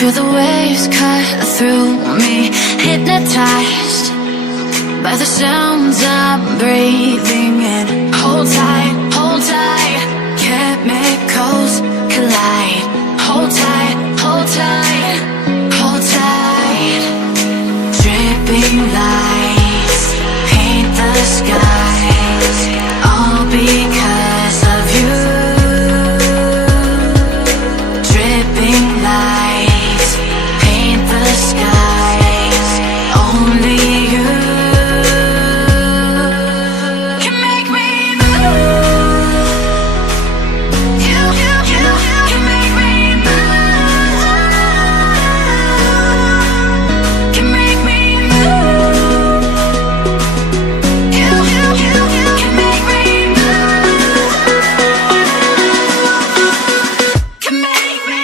Feel the waves cut through me, hypnotized by the sounds I'm breathing in. Hold tight, chemicals collide. Hold tight, hold tight, hold tight. Dripping lights paint the skies, all because of you. Dripping lights paint the skies, only you can make me move. You can make me move. Can make me move. You can make me move. Can make me.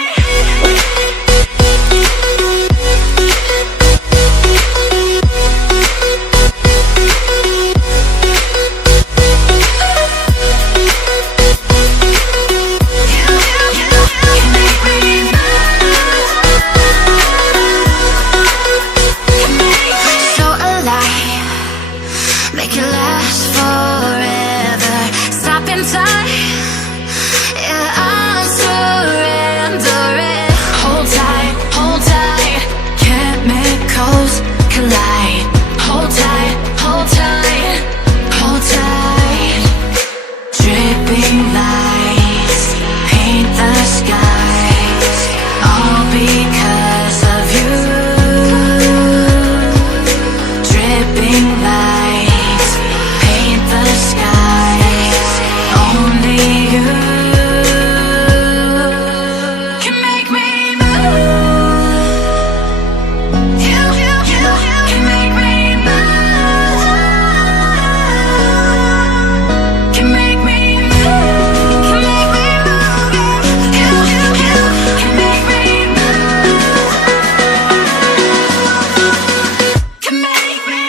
So alive, make it last forever. Stop in time, yeah, I'm surrendering. Hold tight, chemicals collide. Hold tight, hold tight, hold tight. Dripping lights paint the skies, all because of you. Dripping lights paint the skies, only you can make me move. You can make me move. Can make me move. Can make me move. You can make me move. Can make me.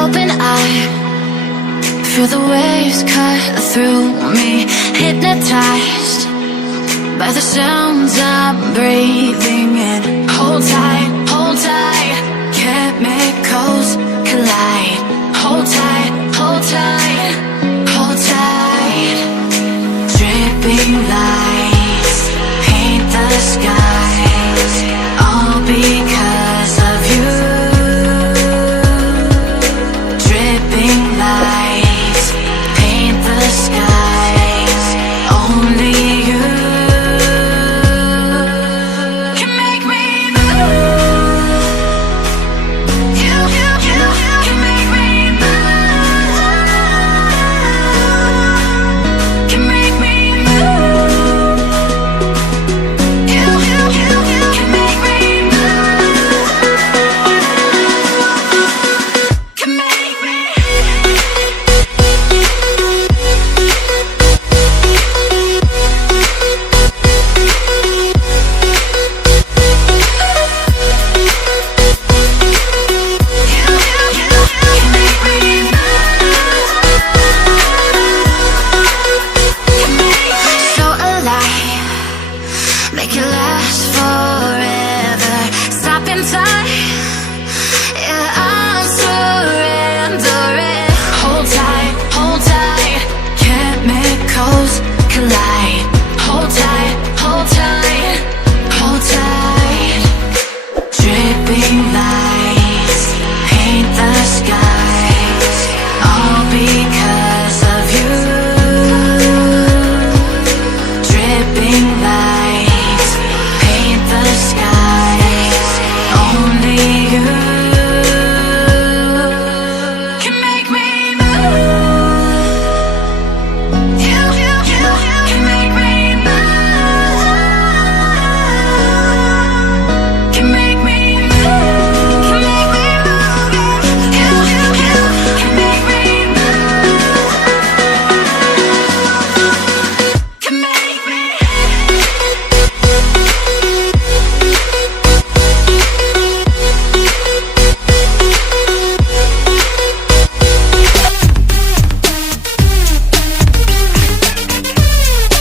Open eye, feel the waves cut through me, hypnotized by the sounds I'm breathing in. Hold tight, chemicals collide. Hold tight, hold tight. Dripping lights paint the sky.